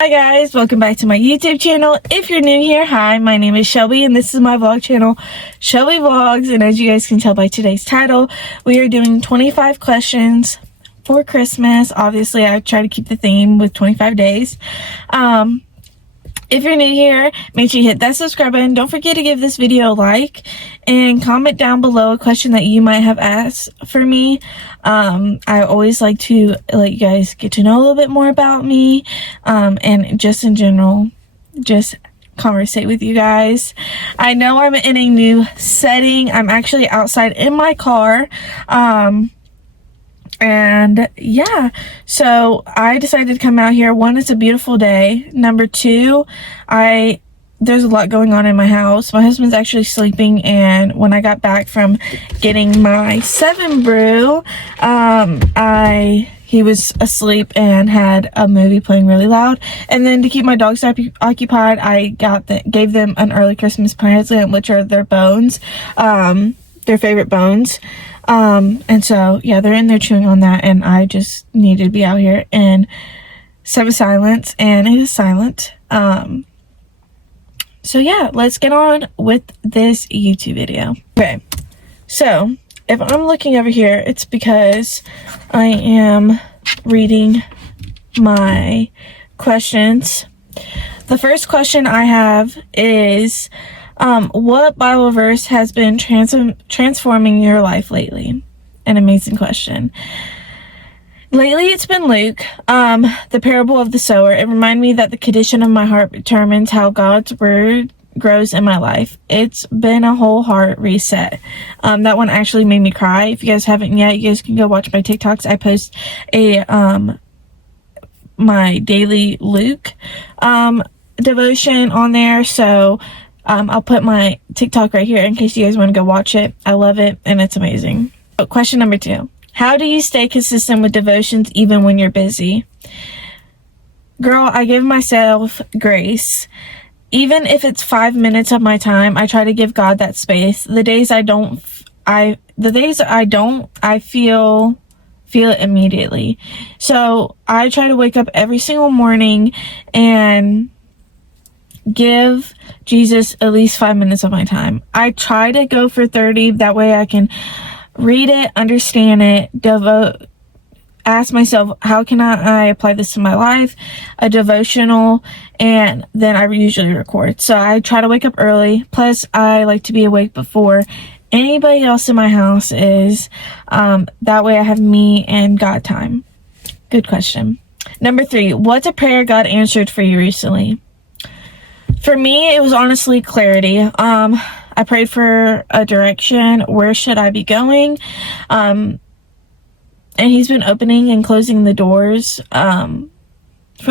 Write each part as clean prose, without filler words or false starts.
Hi guys, welcome back to my YouTube channel. If you're new here, hi, my name is Shelby and this is my vlog channel, Shelby Vlogs. And as you guys can tell by today's title, we are doing 25 questions for Christmas. Obviously, I try to keep the theme with 25 days. If you're new here, make sure you hit that subscribe button. Don't forget to give this video a like and comment down below a question that you might have asked for me. I always like to let you guys get to know a little bit more about me, and just in general, just conversate with you guys. I know I'm in a new setting. I'm actually outside in my car. And yeah, so I decided to come out here. One, it's a beautiful day. Number two, there's a lot going on in my house. My husband's actually sleeping, and when I got back from getting my 7 brew, he was asleep and had a movie playing really loud. And then to keep my dogs occupied, I gave them an early Christmas present, which are their bones, their favorite bones. And so, yeah, they're in there chewing on that, and I just needed to be out here and some silence, and it is silent. So yeah, let's get on with this YouTube video. Okay, so if I'm looking over here, it's because I am reading my questions. The first question I have is, what Bible verse has been transforming your life lately? An amazing question. Lately, it's been Luke, the parable of the sower. It reminded me that the condition of my heart determines how God's word grows in my life. It's been a whole heart reset. That one actually made me cry. If you guys haven't yet, you guys can go watch my TikToks. I post my daily Luke devotion on there, so I'll put my TikTok right here in case you guys want to go watch it. I love it, and it's amazing. So, question number 2. How do you stay consistent with devotions even when you're busy? Girl, I give myself grace. Even if it's 5 minutes of my time, I try to give God that space. The days I don't, I feel it immediately. So I try to wake up every single morning and give Jesus at least 5 minutes of my time. I try to go for 30. That way I can read it, understand it, ask myself, how can I apply this to my life, a devotional, and then I usually record. So I try to wake up early. Plus, I like to be awake before anybody else in my house is. That way I have me and God time. Good question. Number 3, what's a prayer God answered for you recently? For me, it was honestly clarity. I prayed for a direction. Where should I be going? And he's been opening and closing the doors for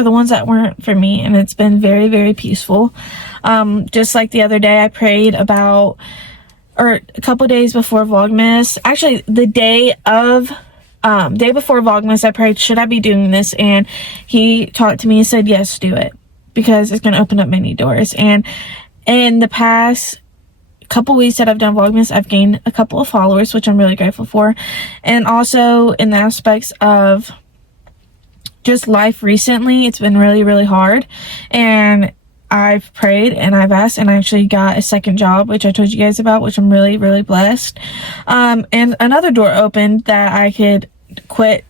the ones that weren't for me. And it's been very, very peaceful. Just like the other day, I prayed about, or a couple days before Vlogmas. Actually, the day before Vlogmas, I prayed, should I be doing this? And he talked to me and said, yes, do it, because it's going to open up many doors. And in the past couple weeks that I've done Vlogmas, I've gained a couple of followers, which I'm really grateful for. And also in the aspects of just life recently, it's been really, really hard. And I've prayed and I've asked, and I actually got a second job, which I told you guys about, which I'm really, really blessed. And another door opened that I could quit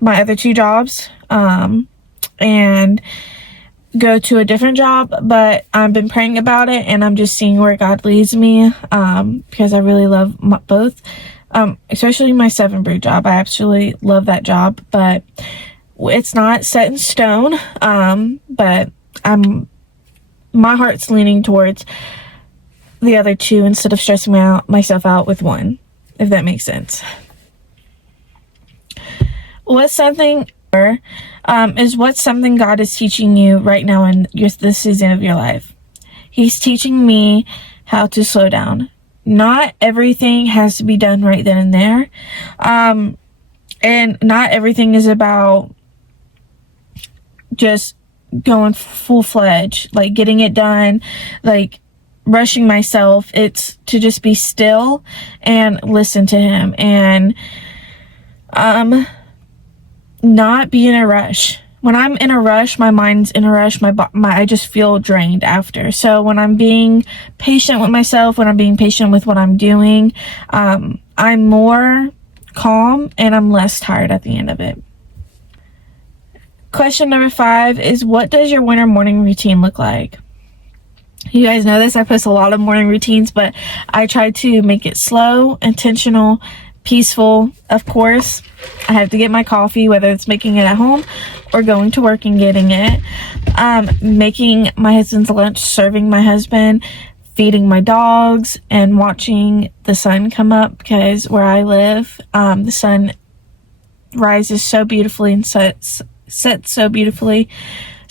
my other 2 jobs and go to a different job, but I've been praying about it, and I'm just seeing where God leads me, because I really love both, especially my 7 brew job. I absolutely love that job, but it's not set in stone, but my heart's leaning towards the other 2 instead of stressing myself out with one, if that makes sense. What's something God is teaching you right now in this season of your life? He's teaching me how to slow down. Not everything has to be done right then and there. And not everything is about just going full-fledged, like getting it done, like rushing myself. It's to just be still and listen to him, and not be in a rush. when I'm in a rush, my mind's in a rush, I just feel drained after. So when I'm being patient with myself, when I'm being patient with what I'm doing, I'm more calm and I'm less tired at the end of it. Question number 5 is, what does your winter morning routine look like? You guys know this, I post a lot of morning routines, but I try to make it slow, intentional, peaceful. Of course, I have to get my coffee, whether it's making it at home or going to work and getting it. Making my husband's lunch, serving my husband, feeding my dogs, and watching the sun come up, because where I live, the sun rises so beautifully and sets so beautifully.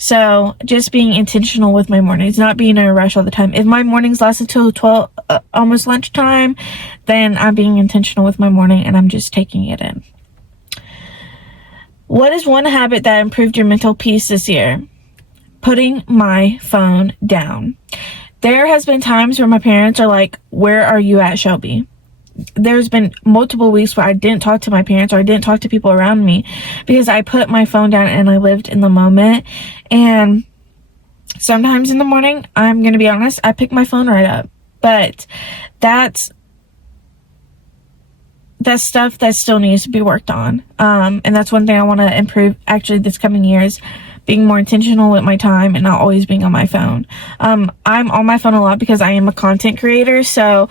So just being intentional with my mornings, not being in a rush all the time. If my mornings last until 12, almost lunchtime, then I'm being intentional with my morning and I'm just taking it in. What is one habit that improved your mental peace this year? Putting my phone down. There has been times where my parents are like, where are you at, Shelby? There's been multiple weeks where I didn't talk to my parents or I didn't talk to people around me because I put my phone down and I lived in the moment. And sometimes in the morning, I'm going to be honest, I pick my phone right up. But that's stuff that still needs to be worked on. And that's one thing I want to improve actually this coming year, is being more intentional with my time and not always being on my phone. I'm on my phone a lot because I am a content creator, so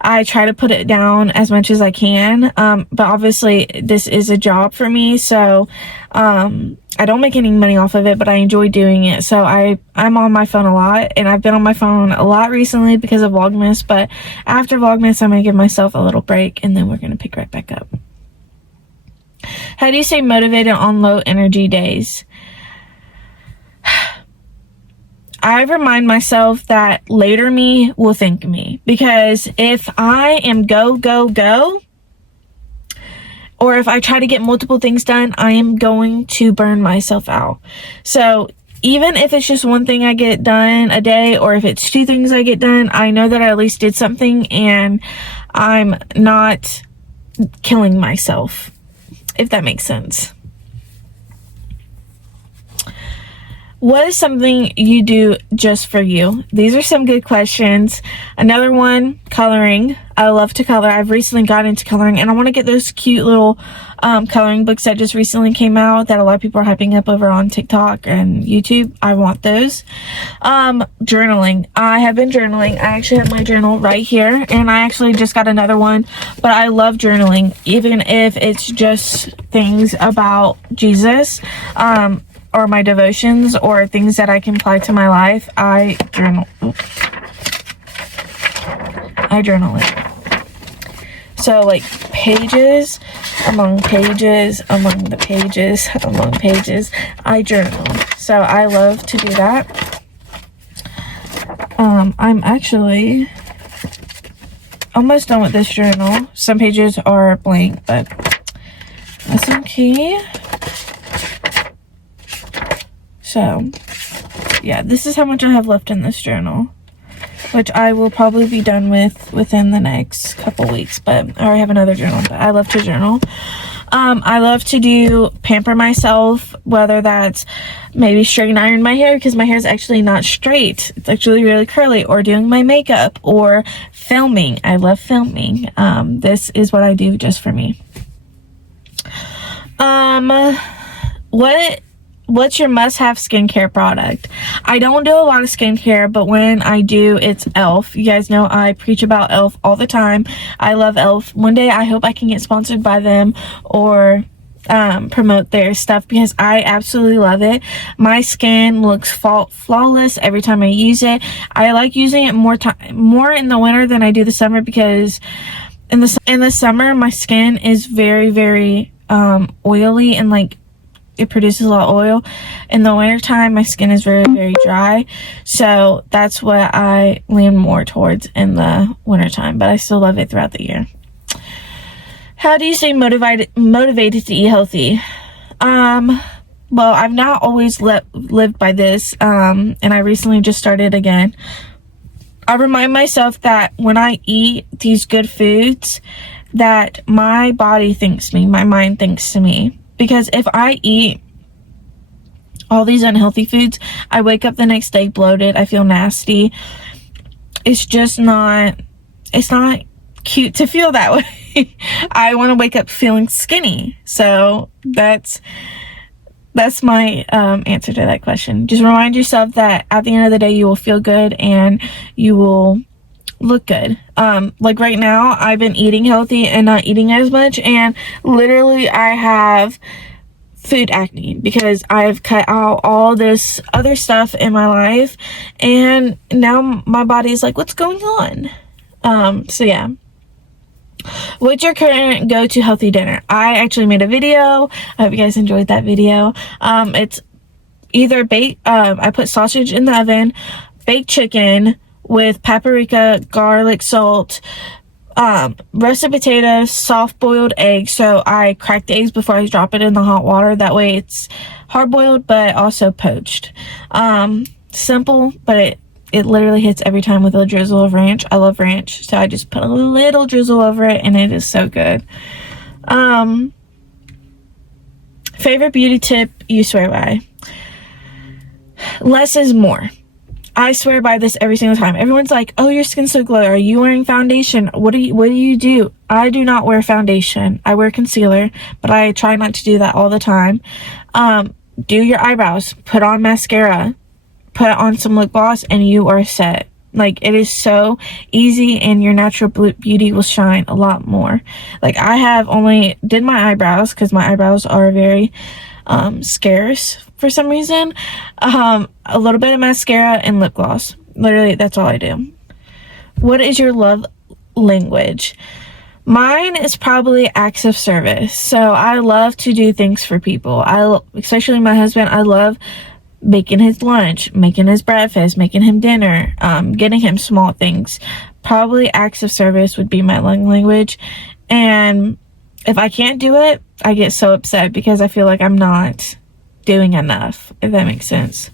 I try to put it down as much as I can. But obviously this is a job for me, so I don't make any money off of it, but I enjoy doing it. So I'm on my phone a lot, and I've been on my phone a lot recently because of Vlogmas, but after Vlogmas I'm going to give myself a little break and then we're going to pick right back up. How do you stay motivated on low energy days? I remind myself that later me will thank me, because if I am go, or if I try to get multiple things done, I am going to burn myself out. So even if it's just one thing I get done a day, or if it's 2 things I get done, I know that I at least did something and I'm not killing myself, if that makes sense. What is something you do just for you? These are some good questions. Another one, coloring. I love to color. I've recently got into coloring, and I want to get those cute little coloring books that just recently came out that a lot of people are hyping up over on TikTok and YouTube. I want those. Journaling. I have been journaling. I actually have my journal right here, and I actually just got another one, but I love journaling, even if it's just things about Jesus, or my devotions, or things that I can apply to my life. I journal it. So like pages among pages among the pages among pages, I journal. So I love to do that. I'm actually almost done with this journal. Some pages are blank, but that's okay. So, yeah, this is how much I have left in this journal, which I will probably be done with within the next couple weeks, but I already have another journal. But I love to journal. I love to pamper myself, whether that's maybe straighten iron my hair, because my hair is actually not straight. It's actually really curly, or doing my makeup, or filming. I love filming. This is what I do just for me. What's your must-have skincare product? I don't do a lot of skincare, but when I do, it's e.l.f. You guys know I preach about e.l.f. all the time. I love e.l.f. One day I hope I can get sponsored by them, or promote their stuff, because I absolutely love it. My skin looks flawless every time I use it. I like using it more in the winter than I do the summer, because in the summer my skin is very, very oily, and like it produces a lot of oil. In the wintertime, my skin is very, very dry. So that's what I lean more towards in the wintertime, but I still love it throughout the year. How do you stay motivated to eat healthy? Well, I've not always lived by this, and I recently just started again. I remind myself that when I eat these good foods, that my body thanks me, my mind thanks to me. Because if I eat all these unhealthy foods, I wake up the next day bloated. I feel nasty. It's just not, it's not cute to feel that way. I want to wake up feeling skinny. So that's my answer to that question. Just remind yourself that at the end of the day, you will feel good and you will look good. Like right now, I've been eating healthy and not eating as much, and literally I have food acne because I've cut out all this other stuff in my life, and now my body's like, what's going on? So yeah. What's your current go-to healthy dinner? I actually made a video. I hope you guys enjoyed that video. It's either baked, I put sausage in the oven, baked chicken with paprika, garlic, salt, roasted potatoes, soft boiled eggs. So I crack the eggs before I drop it in the hot water. That way it's hard boiled but also poached. Simple, but it literally hits every time with a drizzle of ranch. I love ranch, so I just put a little drizzle over it and it is so good. Favorite beauty tip you swear by? Less is more. I swear by this every single time. Everyone's like, oh, your skin's so glowy. Are you wearing foundation? What do you do? I do not wear foundation. I wear concealer, but I try not to do that all the time. Do your eyebrows. Put on mascara. Put on some lip gloss and you are set. Like, it is so easy and your natural beauty will shine a lot more. Like, I have only did my eyebrows because my eyebrows are very scarce for some reason. A little bit of mascara and lip gloss. Literally, that's all I do. What is your love language? Mine is probably acts of service. So I love to do things for people. Especially my husband, I love making his lunch, making his breakfast, making him dinner, getting him small things. Probably acts of service would be my love language. And if I can't do it, I get so upset because I feel like I'm not doing enough, if that makes sense.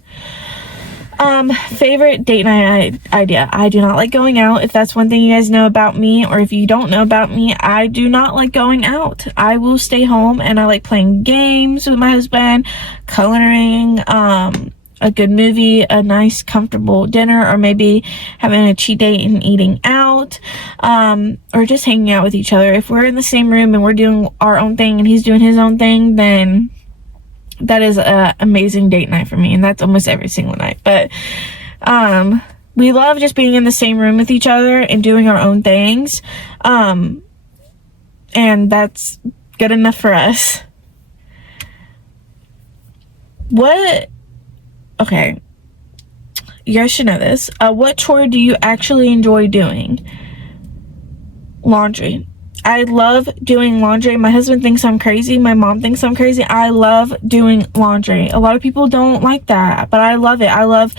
Favorite date night idea. I do not like going out. If that's one thing you guys know about me, or if you don't know about me, I do not like going out. I will stay home and I like playing games with my husband, coloring, a good movie, a nice comfortable dinner, or maybe having a cheat date and eating out, or just hanging out with each other. If we're in the same room and we're doing our own thing and he's doing his own thing, then that is an amazing date night for me, and that's almost every single night. But we love just being in the same room with each other and doing our own things, and that's good enough for us. Okay, you guys should know this. What chore do you actually enjoy doing? Laundry. I love doing laundry. My husband thinks I'm crazy. My mom thinks I'm crazy. I love doing laundry. A lot of people don't like that, but I love it. I love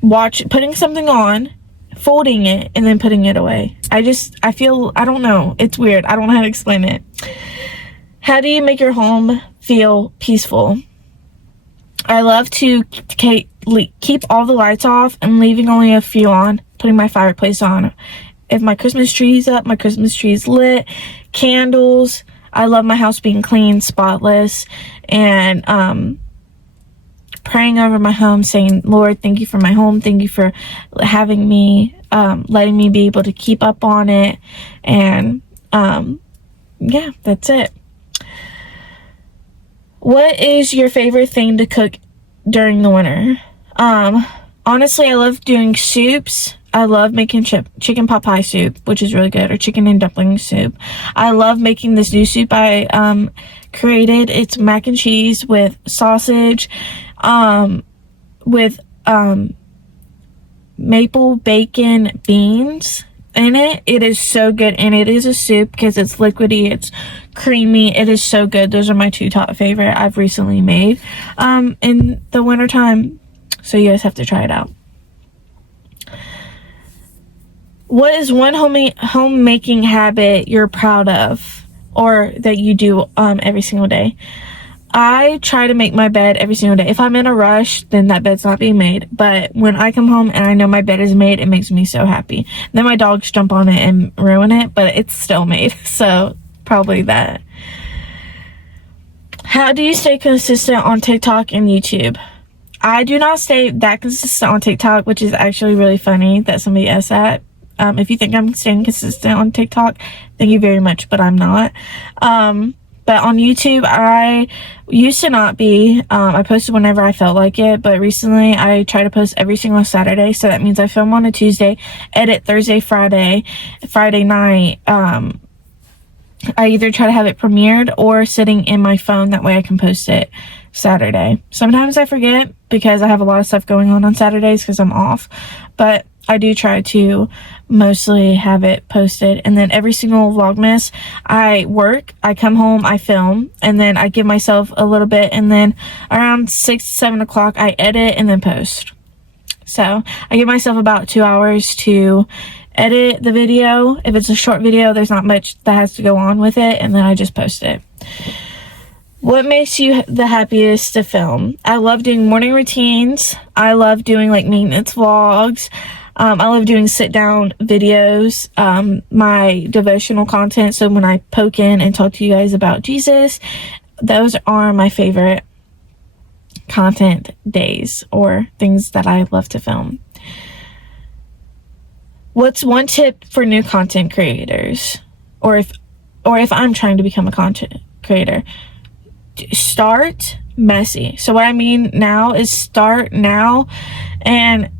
putting something on, folding it, and then putting it away. I don't know. It's weird. I don't know how to explain it. How do you make your home feel peaceful? I love to keep all the lights off and leaving only a few on, putting my fireplace on. If my Christmas tree's up, my Christmas tree's lit, candles. I love my house being clean, spotless, and praying over my home, saying, Lord, thank you for my home. Thank you for having me, letting me be able to keep up on it. And yeah, that's it. What is your favorite thing to cook during the winter? Honestly, I love doing soups. I love making chicken pot pie soup, which is really good, or chicken and dumpling soup. I love making this new soup I created. It's mac and cheese with sausage, with maple bacon beans in it. It is so good, and it is a soup because it's liquidy, it's creamy. It is so good. Those are my two top favorite I've recently made in the wintertime, so you guys have to try it out. What is one homemaking habit you're proud of, or that you do every single day? I try to make my bed every single day. If I'm in a rush, then that bed's not being made. But when I come home and I know my bed is made, it makes me so happy. Then my dogs jump on it and ruin it, but it's still made. So probably that. How do you stay consistent on TikTok and YouTube? I do not stay that consistent on TikTok, which is actually really funny that somebody asked that. If you think I'm staying consistent on TikTok, thank you very much, but I'm not. But on YouTube, I used to not be. I posted whenever I felt like it, but recently I try to post every single Saturday. So that means I film on a Tuesday, edit Thursday, Friday night. I either try to have it premiered or sitting in my phone. That way I can post it Saturday. Sometimes I forget because I have a lot of stuff going on Saturdays because I'm off. But I do try to mostly have it posted. And then every single Vlogmas, I work, I come home, I film, and then I give myself a little bit. And then around 6, 7 o'clock, I edit and then post. So I give myself about 2 hours to edit the video. If it's a short video, there's not much that has to go on with it, and then I just post it. What makes you the happiest to film? I love doing morning routines. I love doing like maintenance vlogs. I love doing sit down videos, my devotional content. So when I poke in and talk to you guys about Jesus, those are my favorite content days or things that I love to film. What's one tip for new content creators? Or if I'm trying to become a content creator? Start messy. So what I mean now is start now and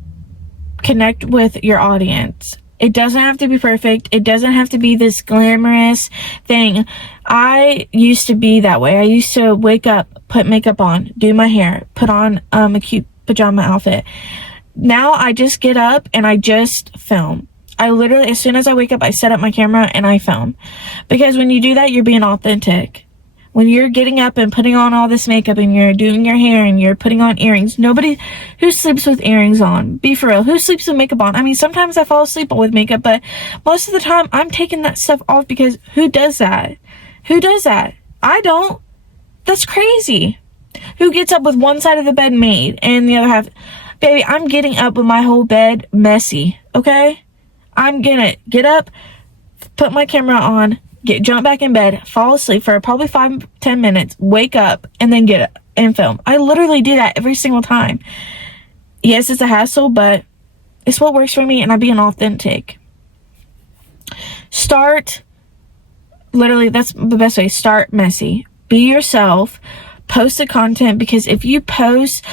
connect with your audience. It doesn't have to be perfect. It doesn't have to be this glamorous thing. I used to be that way. I used to wake up, put makeup on, do my hair, put on a cute pajama outfit. Now I just get up and I just film. I literally, as soon as I wake up, I set up my camera and I film. Because when you do that, you're being authentic. When you're getting up and putting on all this makeup and you're doing your hair and you're putting on earrings, nobody who sleeps with earrings on, be for real, who sleeps with makeup on? I mean, sometimes I fall asleep with makeup, but most of the time I'm taking that stuff off because who does that? Who does that? I don't. That's crazy. Who gets up with one side of the bed made and the other half? Baby, I'm getting up with my whole bed messy, okay? I'm gonna get up, put my camera on, jump back in bed, fall asleep for probably 5-10 minutes, wake up, and then get up and film. I literally do that every single time. Yes, it's a hassle, but it's what works for me, and I'm being authentic. Literally, that's the best way. Start messy. Be yourself. Post the content, because if you post,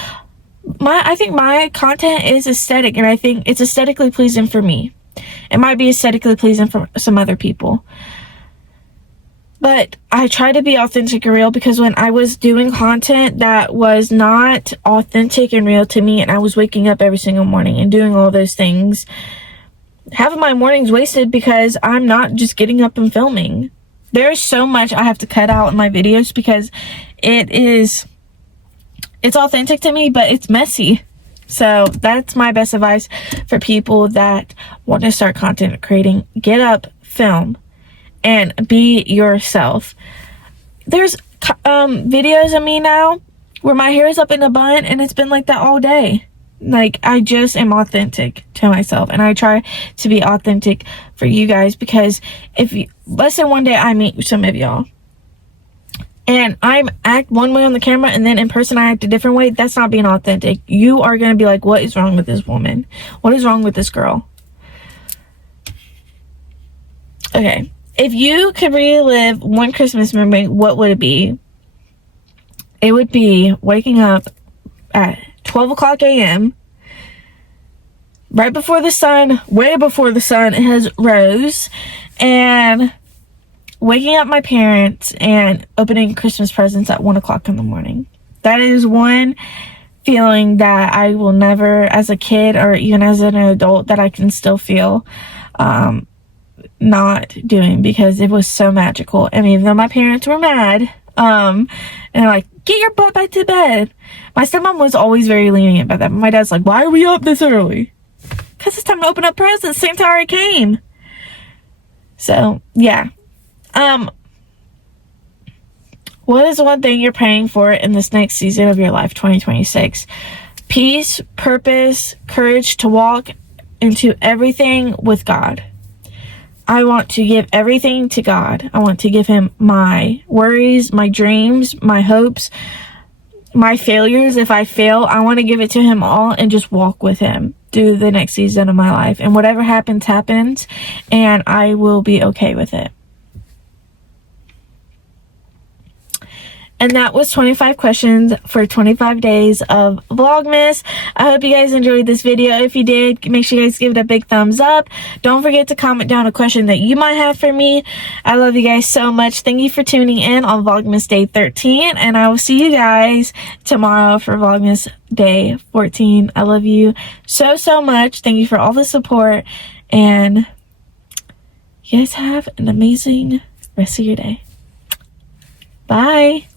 I think my content is aesthetic, and I think it's aesthetically pleasing for me. It might be aesthetically pleasing for some other people. But I try to be authentic and real, because when I was doing content that was not authentic and real to me, and I was waking up every single morning and doing all those things, half of my mornings wasted because I'm not just getting up and filming. There's so much I have to cut out in my videos because it's authentic to me, but it's messy. So that's my best advice for people that want to start content creating. Get up, film, and be yourself. There's videos of me now where my hair is up in a bun and it's been like that all day. Like, I just am authentic to myself, and I try to be authentic for you guys, because let's say one day I meet some of y'all and I act one way on the camera and then in person I act a different way. That's not being authentic. You are going to be like, what is wrong with this woman? What is wrong with this girl? Okay. If you could relive one Christmas memory, what would it be? It would be waking up at 12 o'clock a.m. right before the sun, way before the sun has rose, and waking up my parents and opening Christmas presents at 1 o'clock in the morning. That is one feeling that I will never, as a kid or even as an adult, that I can still feel not doing, because it was so magical. And even though my parents were mad, and they're like, get your butt back to bed. My stepmom was always very lenient about that. But my dad's like, why are we up this early? Because it's time to open up presents. Same time I came. So, yeah. What is one thing you're praying for in this next season of your life, 2026? Peace, purpose, courage to walk into everything with God. I want to give everything to God. I want to give him my worries, my dreams, my hopes, my failures. If I fail, I want to give it to him all and just walk with him through the next season of my life. And whatever happens, happens, and I will be okay with it. And that was 25 questions for 25 days of Vlogmas. I hope you guys enjoyed this video. If you did, make sure you guys give it a big thumbs up. Don't forget to comment down a question that you might have for me. I love you guys so much. Thank you for tuning in on Vlogmas Day 13. And I will see you guys tomorrow for Vlogmas Day 14. I love you so, so much. Thank you for all the support. And you guys have an amazing rest of your day. Bye.